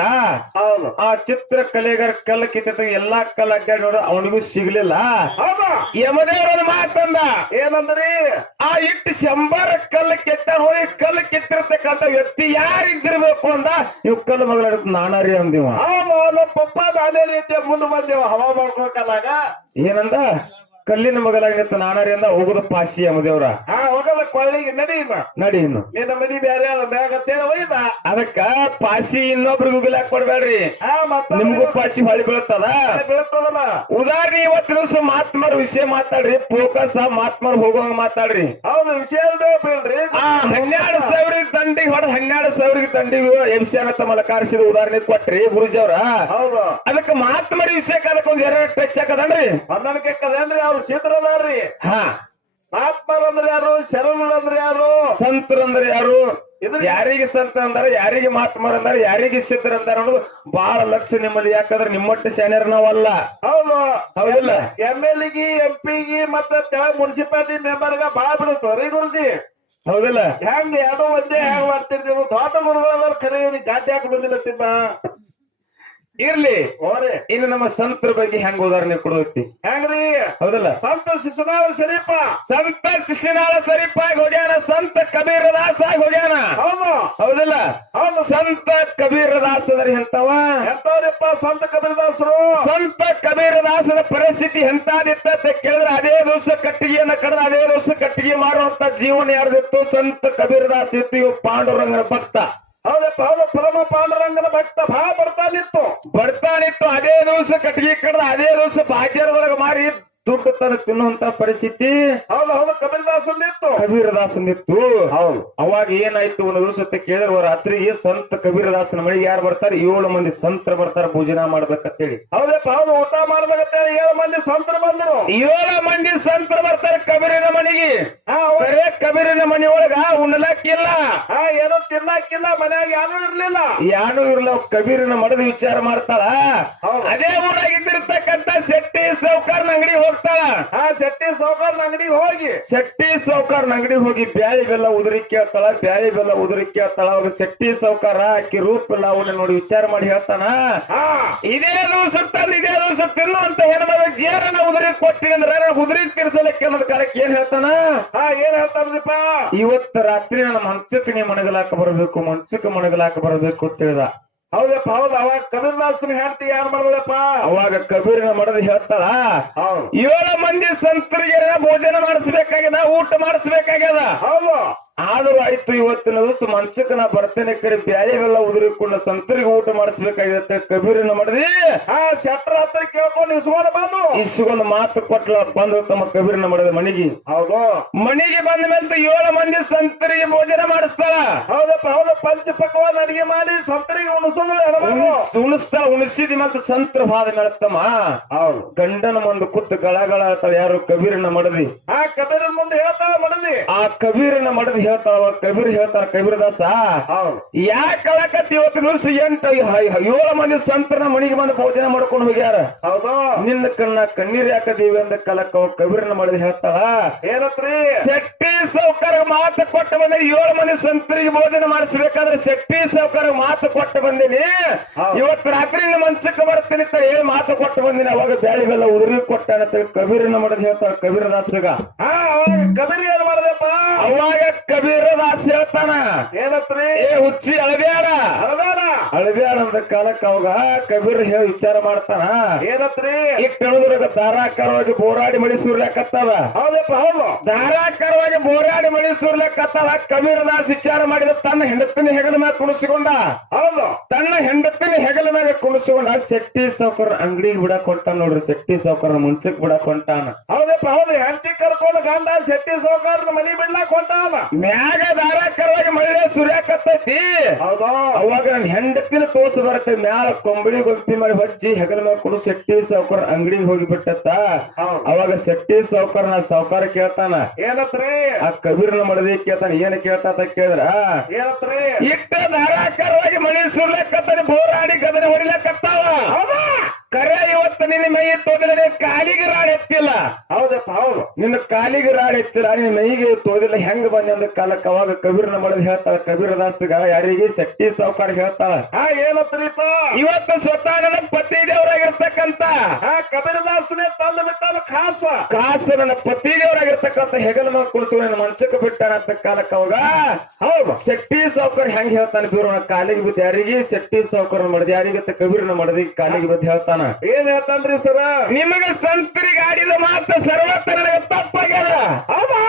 ಹೌದು. ಆ ಚಿತ್ರ ಕಲೆಗಾರ ಕಲ್ಲ ಕಿತ್ತ ಎಲ್ಲಾ ಕಲ್ಲ ಅಡ್ಡ ನೋಡ ಅವನಿಗೂ ಸಿಗ್ಲಿಲ್ಲ. ಹೌದು. ಯಮದೇವ್ರ ಮಾತಂದ ಏನಂದ್ರಿ? ಆ ಇಟ್ಟು ಶಂಬರ ಕಲ್ಲ ಕೆಟ್ಟ ಹೋಗಿ ಕಲ್ಲು ಕೆತ್ತಿರ್ತಕ್ಕಂತ ವ್ಯಕ್ತಿ ಯಾರಿದ್ದಿರ್ಬೇಕು ಅಂದ? ಇವ್ ಕಲ್ಲು ಮಗಳ ನಾನಾರಿ ಅಂದಿವ. ಅವನು ಪಪ್ಪ ನಾನೇ ರೀತಿಯ ಮುಂದೆ ಬಂದಿವ. ಹವಾ ಮಾಡ್ಕೋಕಲ್ಲಾಗ ಏನಂದ? ಕಲ್ಲಿನ ಮಗಲಾಗಿ ನಿಂತ ನಾನಾರಿ ಅಂದ ಹೋಗುದ ಪಾಸಿ ಅಮ್ಮದೇವ್ರ ಹಾ ಹೋಗಲ್ಲ ಕೊಳ್ಳಿಗೆ ನಡಿ ಇನ್ನ. ನಡಿ ಇನ್ನು. ನಿನ್ನ ಮನಿ ಬೇರೆ ಅದ ಬ್ಯಾಗ ಅಂತೇಳಿ ಒಯ್ದ. ಅದಕ್ಕ ಪಾಸಿ ಇನ್ನೊಬ್ರಿಗೆ ಉಗಿಲಾಕ್ ಕೊಡ್ಬೇಡ್ರಿ. ಹಾ ಮತ್ತ ನಿಮ್ಗೂ ಪಾಶಿ ಹೊಳಿ ಬೀಳ್ತದ ಬೀಳ್ತದಲ್ಲ ಉದಾಹರಣೆ ಇವತ್ತು ದಿವಸ ಮಾತ್ಮರ್ ವಿಷಯ ಮಾತಾಡ್ರಿ ಫೋಕಸ್ ಮಾತ್ಮರ್ ಹೋಗುವಂಗ ಮಾತಾಡ್ರಿ. ಹೌದು ವಿಷಯ ಬೀಳ್ರಿ. ಆ ಹನ್ನೆರಡು ಸಾವಿರ ತಂಡಿ ಹೊಡೆದ ಹನ್ನೆರಡು ಸಾವಿರ ದಂಡಿಗೆ ಎಬ್ಸ್ಯಾನ ತಮ್ಮ ಮಲಕಾರಿಸಿದ ಉದಾಹರಣೆ ಕೊಟ್ರಿ ಗುರುಜಿ ಅವ್ರ. ಹೌದು. ಅದಕ್ಕೆ ಮಾತ್ಮರಿ ವಿಷಯಕ್ಕೆ ಅದಕ್ಕೊಂದು ಒಂದ್ ಎರಡು ಟಚ್ ಹಾಕದನ್ರಿ. ಹೊಂದಾಣಿಕೆ ಹಾಕದನ್ರಿ ಅವ್ರು ಸಿದ್ರದಾರ್ರಿ ಹಾ. ಮಹಾತ್ಮರಂದ್ರೆ ಅಂದ್ರೆ ಯಾರು? ಶರಣರಂದ್ರೆ ಯಾರು? ಸಂತರ ಅಂದ್ರೆ ಯಾರು? ಇದ್ರ- ಯಾರಿಗೆ ಸಂತ ಅಂದಾರ ಯಾರಿಗೆ ಮಹಾತ್ಮರ ಅಂದಾರ ಯಾರಿಗೆ ಸಿದ್ಧರ ಅಂದಾರ ಅನ್ನೋದು ಬಹಳ ಲಕ್ಷ ನಿಮ್ಮಲ್ಲಿ. ಯಾಕಂದ್ರೆ ನಿಮ್ಮಟ್ಟು ಶಾನ್ಯರ ನಾವಲ್ಲ. ಹೌದು. ಹೌದಿಲ್ಲ? ಎಂ ಎಲ್ ಗಿ ಎಂ ಪಿಗಿ ಮತ್ತೆ ಮುನ್ಸಿಪಾಲಿಟಿ ಗ ಬಾಳ ಬಿಡಿಸ್ತಾರ್ರಿ ಗುರುಸಿ ಹೌದಿಲ್ಲ? ಹೆಂಗ್? ಎರಡು ಒಂದೇ ಹೆಂಗ್ ಮಾಡ್ತೀರಿ ನೀವು? ದೊಡ್ಡ ಗುರುಗಳಾದವ್ರು ಜಾತಿ ಯಾಕ ಗಾಡಿ ಹಾಕಿ ಬಂದಿಲ್ಲ ತಿನ್ನ ಇರ್ಲಿ. ಇನ್ನು ನಮ್ಮ ಸಂತರ ಬಗ್ಗೆ ಹೆಂಗ್ ಉದಾಹರಣೆ ಕೊಡೋತಿ ಹೆಂಗ್ರಿ? ಹೌದಲ್ಲ? ಸಂತ ಶಿಶುನಾಳ ಸರಿಪ. ಸಂತ ಶಿಶುನಾಳ ಸರಿಪಾಗಿ ಹೋಗ್ಯಾನ. ಸಂತ ಕಬೀರ ದಾಸ ಆಗಿ ಹೋಗ್ಯಾನ. ಹೌದು. ಹೌದಲ್ಲ? ಹೌದು. ಸಂತ ಕಬೀರ ದಾಸ ಅಂದ್ರೆ ಎಂತವ ಎಂತವ್ರಿಪ್ಪ ಸಂತ ಕಬೀರದಾಸರು? ಸಂತ ಕಬೀರ ದಾಸರ ಪರಿಸ್ಥಿತಿ ಎಂತಾದಿತ್ತ ಕೇಳಿದ್ರೆ ಅದೇ ದಿವಸ ಕಟ್ಟಿಗೆಯನ್ನ ಕಡ್ದ ಅದೇ ದಿವಸ ಕಟ್ಟಿಗೆ ಮಾರುವಂತ ಜೀವನ ಯಾರ್ದಿತ್ತು? ಸಂತ ಕಬೀರ ದಾಸ ಇತ್ತು ಇವ ಪಾಂಡುರಂಗನ ಭಕ್ತ. ಹೌದಪ್ಪ ಹೌದ ಪರಮ ಪಾಂಡುರಂಗನ ಭಕ್ತ ಭಾ ಬರ್ತಾನಿತ್ತು ಬರ್ತಾನಿತ್ತು ಅದೇ ದಿವಸ ಕಟ್ಟಿಗೆ ಕಡ್ದ, ಅದೇ ದಿವಸ ಬಾಜಾರದೊಳಗೆ ಮಾರಿ ದುಡ್ಡು ತಂದು ತಿನ್ನುವಂತ ಪರಿಸ್ಥಿತಿ ಹೌದು ಹೌದು ಕಬೀರದಾಸಂದಿತ್ತು ಕಬೀರದಾಸನಿತ್ತು. ಹೌದು. ಅವಾಗ ಏನಾಯ್ತು ಒಂದು ದಿವಸ ಕೇಳಿದ್ರೆ ರಾತ್ರಿಗೆ ಸಂತ ಕಬೀರದಾಸನ ಮಳಿ ಯಾರು ಬರ್ತಾರೆ? ಏಳು ಮಂದಿ ಸಂತರ ಬರ್ತಾರೆ ಭೋಜನ ಮಾಡ್ಬೇಕಂತೇಳಿ. ಹೌದಪ್ಪ ಹೌದು ಊಟ ಮಾಡ್ಬೇಕಂತೇಳಿ ಏಳು ಮಂದಿ ಸಂತರ ಬಂದ್ರು. ಏಳು ಮಂದಿ ಸಂತರ ಬರ್ತಾರೆ ಕಬೀರಿನ ಮನೆಗೆ. ಬರೇ ಕಬೀರಿನ ಮನೆಯೊಳಗ ಉಣ್ಣಲಕ್ಕಿಲ್ಲ ಹಾ ಏನೋ ತಿರ್ಲಾಕಿಲ್ಲ ಮನ್ಯಾಗ ಯಾರು ಇರ್ಲಿಲ್ಲ. ಯಾರು ಇರ್ಲ ಕಬೀರಿನ ಮಡದ ವಿಚಾರ ಮಾಡ್ತಾರ. ಅದೇ ಊರಾಗಿದ್ದಿರ್ತಕ್ಕಂತ ಶೆಟ್ಟಿ ಸೌಕರ್ನ ಅಂಗಡಿ ಹೋಗ್ತಾಳ ಹಾ ಶೆಟ್ಟಿ ಸೌಕರ್ ಅಂಗಡಿ ಹೋಗಿ. ಶೆಟ್ಟಿ ಸೌಕರ್ ಅಂಗಡಿ ಹೋಗಿ ಬ್ಯಾಳಿ ಬೆಲ್ಲ ಉದುರಿ ಕೇಳ್ತಾಳ ಬ್ಯಾಳಿ ಬೆಲ್ಲ ಉದುರಿ ಕೇಳ್ತಾಳ. ಅವಾಗ ಶೆಟ್ಟಿ ಸೌಕಾರ ಆಕಿ ರೂಪ ಇಲ್ಲ ಅವನ್ನ ನೋಡಿ ವಿಚಾರ ಮಾಡಿ ಹೇಳ್ತಾನ ಇದೇನು ಇದೇ ಇದೇನು ತಂದು ಇದೇ ದಿವಸ ತಿನ್ನು ಅಂತ ಹೆಣ್ಮಗ ಜೇರನ ಉದುರಿ ಕೊಟ್ಟಿನಿ ಅಂದ್ರೆ ಉದುರಿ ತಿರ್ಸಲಕ್ಕೆ ಅನ್ನೋದ್ ಕಾಲಕ್ಕೆ ಏನ್ ಹೇಳ್ತಾನ? ಹಾ ಏನ್ ಹೇಳ್ತಾರಪ್ಪ? ಇವತ್ತು ರಾತ್ರಿ ನನ್ನ ಮನ್ಸಕ್ಕೆ ನೀ ಮಣಗಲಾಕ ಬರಬೇಕು ಮನ್ಸಕ್ಕೆ ಮಣಗಲಾಕ ಬರಬೇಕು ಅಂತ ಹೇಳ್ದ. ಹೌದಪ್ಪ ಹೌದು. ಅವಾಗ ಕಬೀರ್ದಾಸನ ಹೇಳ್ತಿ ಯಾರು ಮಾಡಿದಳಪ್ಪ ಅವಾಗ ಕಬೀರನ ಮಾಡೋದು ಹೇಳ್ತಾಳ ಹೌದು. ಏಳು ಮಂದಿ ಸಂತರಿಗೆ ಭೋಜನ ಮಾಡಿಸ್ಬೇಕಾಗ್ಯದ ಊಟ ಮಾಡಿಸ್ಬೇಕಾಗ್ಯದ? ಹೌದು. ಆದ್ರೂ ಆಯ್ತು ಇವತ್ತಿನ ದಿವಸ ಮಂಚಕ್ಕೆ ನಾ ಬರ್ತೇನೆ ಕರೆ ಬ್ಯಾಳೆವೆಲ್ಲ ಉದುರಿಕೊಂಡು ಸಂತರಿಗೆ ಊಟ ಮಾಡಿಸ್ಬೇಕಾಗಿರುತ್ತೆ. ಕಬೀರನ ಮಾಡಿದಿ? ಆ ಶೆಟ್ರ ಹತ್ರ ಕೇಳ್ಕೊಂಡು ಇಸ್ಕೊಂಡು ಬಂದು. ಇಸ್ಕೊಂಡು ಮಾತು ಕೊಟ್ಲ ಬಂದು ತಮ್ಮ ಕಬೀರನ ಮಾಡಿದ ಮನೆಗೆ. ಹೌದು. ಮನೆಗೆ ಬಂದ ಮೇಲೆ ಏಳು ಮಂದಿ ಸಂತರಿಗೆ ಭೋಜನ ಮಾಡಿಸ್ತಾರ ಹೌದಪ್ಪ ಹೌದು. ಪಂಚ ಪಕ್ವಾನ್ ಅಡಿಗೆ ಮಾಡಿ ಸಂತರಿಗೆ ಉಣಿಸೋದು ಉಣಿಸ್ತಾ ಉಣಿಸಿದಿ ಮತ್ತೆ ಸಂತರ ಬಾದ ತಮ್ಮ. ಹೌದು. ಗಂಡನ ಮುಂದೆ ಕುತ್ತು ಗಳಗಳ ಯಾರು ಕಬೀರನ ಮಡದಿ? ಆ ಕಬೀರನ ಮುಂದೆ ಹೇಳ್ತಾಳ ಮಡದಿ. ಆ ಕಬೀರನ ಮಡದಿ ಹೇಳ್ತಾಳ ಅವಾಗ ಕಬೀರ್ ಹೇಳ್ತಾರ ಕಬೀರದಾಸ ಹೌದು. ಯಾಕ ಕಳಕತ್ತಿ ಇವತ್ತು ದಿವಸ ಎಂಟು ಏಳು ಮಂದಿ ಸಂತನ ಮನಿಗೆ ಬಂದು ಭೋಜನ ಮಾಡ್ಕೊಂಡು ಹೋಗ್ಯಾರ? ಹೌದು. ನಿನ್ನ ಕಣ್ಣ ಕಣ್ಣೀರ್ ಯಾಕದೀವಿ ಅಂದ ಕಲಕ ಕಬೀರನ ಮಾಡಿದ ಹೇಳ್ತಾಳ. ಏನತ್ರಿ? ಶೆಟ್ಟಿ ಸೌಕರ್ಯ ಮಾತು ಕೊಟ್ಟ ಬಂದ ಏಳು ಮಂದಿ ಸಂತರಿಗೆ ಭೋಜನ ಮಾಡಿಸ್ಬೇಕಾದ್ರೆ ಶೆಟ್ಟಿ ಸೌಕರ್ಯ ಮಾತು ಕೊಟ್ಟು ಬಂದಿನಿ. ಇವತ್ತು ರಾತ್ರಿ ಮಂಚಕ್ಕೆ ಬರ್ತೀನಿ ಅಂತ ಹೇಳಿ ಮಾತು ಕೊಟ್ಟು ಬಂದಿನಿ ಅವಾಗ ಬ್ಯಾಳಿಗೆಲ್ಲ ಉದುರಿ ಕೊಟ್ಟಾನಂತ ಕಬೀರನ ಮಾಡಿದ ಹೇಳ್ತಾರ ಕಬೀರದಾಸಗ ಹಾ ಅವಾಗ ಕಬೀರ್ ಏನ್ ಅವಾಗ ಕಬೀರದಾಸ್ ಹೇಳ್ತಾನ. ಏನತ್ರಿ? ಏ ಹುಚ್ಚಿ ಅಳಬೇಡ ಅಳಬೇಡ ಅಳಬೇಡ ಅಂದ ಕಾಲಕ್ಕ ಅವಾಗ ಕಬೀರ್ ಹೇಳಿ ವಿಚಾರ ಮಾಡ್ತಾನ. ಏನತ್ರಿ? ಈ ಕಣದ್ರಾಗ ಧಾರಾಕಾರವಾಗಿ ಬೋರಾಡಿ ಮಳಿ ಸುರ್ಲಕ್ಕತ್ತದ ಹೌದಪ್ಪ ಹೌದು. ಧಾರಾಕಾರವಾಗಿ ಬೋರಾಡಿ ಮಳಿ ಸುರ್ಲಕ್ಕತ್ತದ ಕಬೀರ್ ದಾಸ್ ವಿಚಾರ ಮಾಡಿದ ತನ್ನ ಹೆಂಡತಿನ ಹೆಗಲ ಮ್ಯಾಗ ಕುಣಿಸಿಕೊಂಡ. ಹೌದು. ತನ್ನ ಹೆಂಡತಿನ ಹೆಗಲ ಮ್ಯಾಗ ಕುಣಿಸಿಕೊಂಡ ಶೆಟ್ಟಿ ಸೌಕರ್ ಅಂಗಡಿಗೆ ಬಿಡ ಹೊಂಟಾನ ನೋಡ್ರಿ ಶೆಟ್ಟಿ ಸೌಕರ್ ಮುಂಚಕ್ ಬಿಡಕ್ ಹೊಂಟಾನ. ಹೌದಪ್ಪ ಹೌದು. ಹೆಂಡತಿ ಕರ್ಕೊಂಡು ಗಂಡ ಶೆಟ್ಟಿ ಸೌಕರ್ ಮನಿ ಬಿಡ್ಲಾಕ್ ಹೊಂಟಾನ ಮ್ಯಾಗ ಮಳೆ ಸುರ್ಯಾಕತ್ತೈತಿ ಹೌದಾ? ಅವಾಗ ನನ್ ಹೆಂಡತಿನ ತೋರ್ಸ ಬರುತ್ತೆ ಮ್ಯಾಲ ಕೊಂಬಳಿ ಗೊತ್ತಿ ಮಾಡಿ ಹಚ್ಚಿ ಹೆಗಲ ಮೇಲೆ ಕೊಡು ಶೆಟ್ಟಿ ಸಾವ್ಕಾರ ಅಂಗಡಿಗೆ ಹೋಗಿ ಬಿಟ್ಟತ್ತ ಅವಾಗ ಶೆಟ್ಟಿ ಸಾವುಕಾರ ನಾ ಸಾವ್ಕಾರ ಕೇಳ್ತಾನ. ಏನತ್ರಿ? ಆ ಕಬೀರ್ನ ಮಡದಿ ಕೇಳ್ತಾನ ಏನ್ ಕೇಳ್ತಾತ ಕೇಳಿದ್ರ? ಏನತ್ರಿ? ಇಟ್ಟ ಧಾರಾಕಾರವಾಗಿ ಮಳಿ ಸುರ್ಲಕ್ಕತ್ತಾನೆ ಬೋರಾಡಿ ಗದನೆ ಹೊಡಿಲಕ್ಕತ್ತಾವ ಹೌದಾ? ಕರೆ ಇವತ್ತು ನಿನ್ನ ಮೈ ತೋದಿಲ್ಲ ಕಾಲಿಗೆ ರಾಡ್ ಎತ್ತಿಲ್ಲ. ಹೌದಪ್ಪ ಹೌದು. ನಿನ್ನ ಕಾಲಿಗೆ ರಾಡ್ ಎತ್ತಿಲ್ಲ ನಿನ್ನ ಮೈಗೆ ತೋದಿಲ್ಲ ಹೆಂಗ್ ಬಂದ ಅಂದ್ರೆ ಕಾಲಕ್ಕೆ ಅವಾಗ ಕಬೀರ್ನ ಮಡದಿ ಹೇಳ್ತಾಳ ಕಬೀರ ದಾಸ್ಗ ಯಾರಿಗೆ ಶಕ್ತಿ ಸಾವ್ಕಾರ ಹೇಳ್ತಾಳ. ಹಾ ಏನತ್ರಿಪ ಇವತ್ತು ಸ್ವತಃ ನನ್ನ ಪತಿ ದೇವರಾಗಿರ್ತಕ್ಕಂತ ಹಾ ಕಬೀರದಾಸನೇ ತಂದು ಬಿಟ್ಟಾನ ಖಾಸ ಖಾಸ ನನ್ನ ಪತಿ ದೇವರಾಗಿರ್ತಕ್ಕಂತ ಹೆಗಲ್ ಮಗ ಕುಳಿತು ನನ್ನ ಮಂಚಕ್ಕೆ ಬಿಟ್ಟಾನ ಅಂತ ಕಾಲಕ್ಕೆ ಅವಾಗ ಹೌದು ಶೆಟ್ಟಿ ಸಾವುಕರ್ ಹೆಂಗ್ ಹೇಳ್ತಾನೆ ಬೀರೋಣ ಕಾಲಿಗೆ ಬಿದ್ದು ಯಾರಿಗೆ ಶೆಟ್ಟಿ ಸಾವುಕರ್ ಮಾಡಿದ್? ಯಾರಿಗೆ ಕಬೀರನ ಮಾಡದಿ? ಕಾಲಿಗೆ ಬಿದ್ದು ಹೇಳ್ತಾನ. ಏನ್ ಹೇಳ್ತಾನ್ರಿ ಸರ? ನಿಮಗೆ ಸಂತರಿಗೆ ಆಡಿದ ಮಾತು ಸರ್ವತ್ರ ನನಗೆ ತಪ್ಪಾಗ್ಯದ. ಹೌದಾ?